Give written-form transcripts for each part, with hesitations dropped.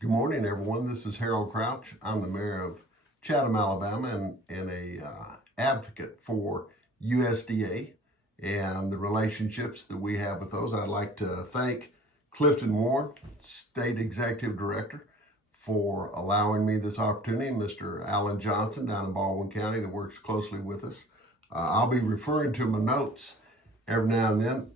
Good morning, everyone. This is Harold Crouch. I'm the mayor of Chatham, Alabama, and a advocate for USDA and the relationships that we have with those. I'd like to thank Clifton Warren, State Executive Director, for allowing me this opportunity, Mr. Alan Johnson down in Baldwin County that works closely with us. I'll be referring to my notes every now and then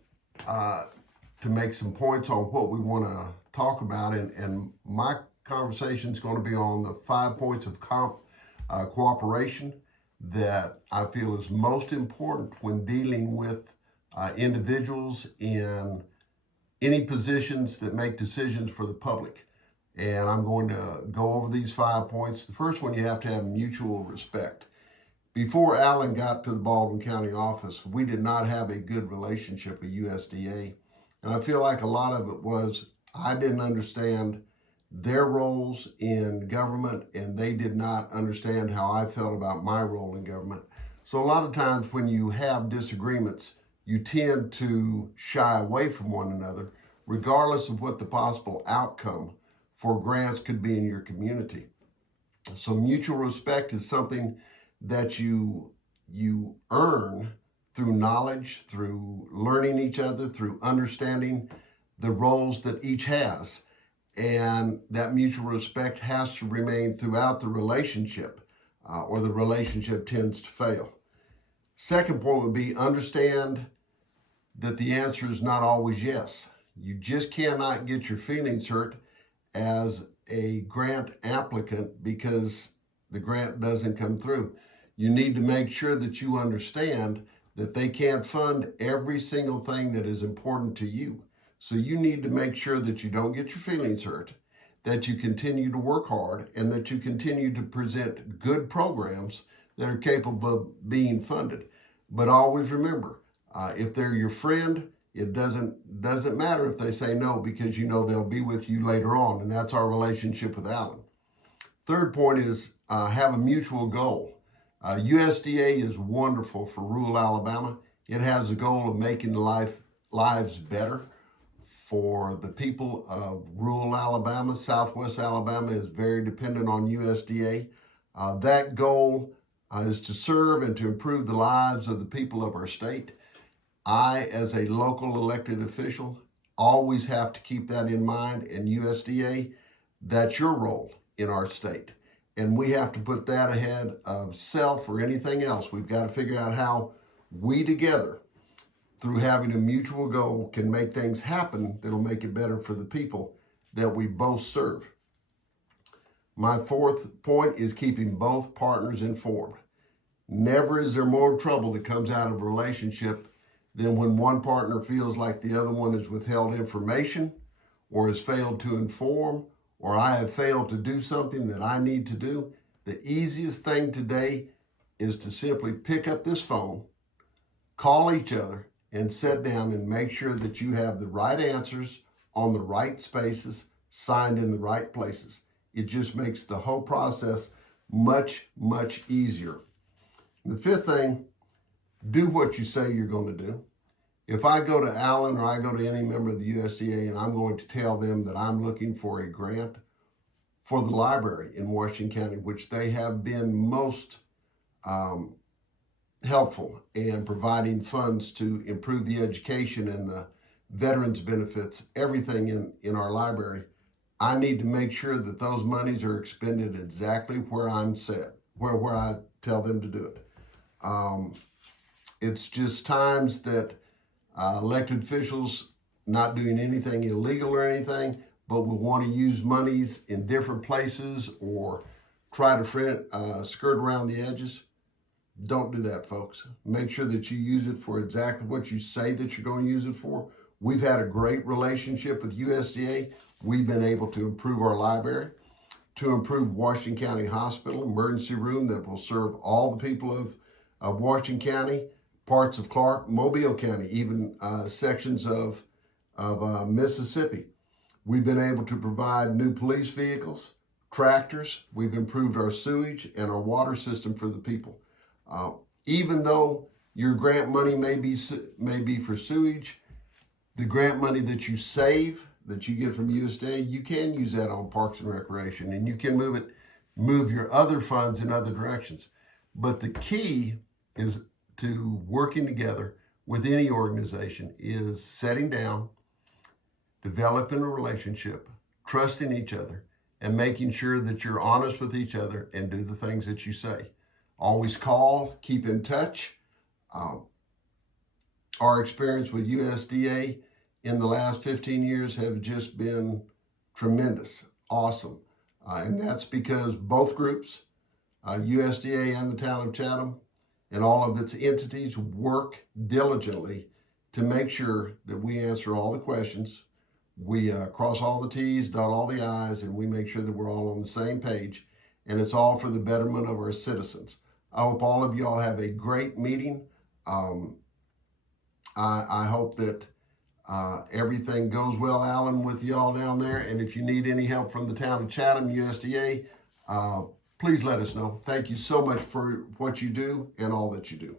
to make some points on what we want to talk about, and my conversation is going to be on the 5 points of cooperation that I feel is most important when dealing with individuals in any positions that make decisions for the public. And I'm going to go over these 5 points. The first one, you have to have mutual respect. Before Alan got to the Baldwin County office, we did not have a good relationship with USDA. And I feel like a lot of it was I didn't understand their roles in government, and they did not understand how I felt about my role in government. So a lot of times when you have disagreements, you tend to shy away from one another, regardless of what the possible outcome for grants could be in your community. So mutual respect is something that you earn through knowledge, through learning each other, through understanding the roles that each has. And that mutual respect has to remain throughout the relationship, or the relationship tends to fail. Second point would be understand that the answer is not always yes. You just cannot get your feelings hurt as a grant applicant because the grant doesn't come through. You need to make sure that you understand that they can't fund every single thing that is important to you. So you need to make sure that you don't get your feelings hurt, that you continue to work hard, and that you continue to present good programs that are capable of being funded. But always remember, if they're your friend, it doesn't matter if they say no, because you know they'll be with you later on, and that's our relationship with Alan. Third point is have a mutual goal. USDA is wonderful for rural Alabama. It has a goal of making lives better for the people of rural Alabama. Southwest Alabama is very dependent on USDA. That goal is to serve and to improve the lives of the people of our state. I, as a local elected official, always have to keep that in mind, and USDA, that's your role in our state. And we have to put that ahead of self or anything else. We've got to figure out how we together, through having a mutual goal, can make things happen that'll make it better for the people that we both serve. My fourth point is keeping both partners informed. Never is there more trouble that comes out of a relationship than when one partner feels like the other one has withheld information or has failed to inform, or I have failed to do something that I need to do. The easiest thing today is to simply pick up this phone, call each other, and sit down and make sure that you have the right answers on the right spaces, signed in the right places. It just makes the whole process much, much easier. And the fifth thing, do what you say you're going to do. If I go to Alan or I go to any member of the USDA and I'm going to tell them that I'm looking for a grant for the library in Washington County, which they have been most helpful in providing funds to improve the education and the veterans benefits, everything in our library, I need to make sure that those monies are expended exactly where I'm set, where I tell them to do it. It's just times that elected officials not doing anything illegal or anything, but will want to use monies in different places or try to skirt around the edges. Don't do that, folks. Make sure that you use it for exactly what you say that you're going to use it for. We've had a great relationship with USDA. We've been able to improve our library, to improve Washington County Hospital, emergency room that will serve all the people of Washington County, parts of Clark, Mobile County, even sections of Mississippi. We've been able to provide new police vehicles, tractors. We've improved our sewage and our water system for the people. Even though your grant money may be for sewage, the grant money that you save that you get from USDA, you can use that on Parks and Recreation, and you can move your other funds in other directions. But the key is to working together with any organization is setting down, developing a relationship, trusting each other, and making sure that you're honest with each other and do the things that you say. Always call, keep in touch. Our experience with USDA in the last 15 years have just been tremendous, awesome. And that's because both groups, USDA and the Town of Chatham, and all of its entities work diligently to make sure that we answer all the questions, we cross all the T's, dot all the I's, and we make sure that we're all on the same page, and it's all for the betterment of our citizens. I hope all of y'all have a great meeting. I hope that everything goes well, Alan, with y'all down there, and if you need any help from the Town of Chatham, USDA, please let us know. Thank you so much for what you do and all that you do.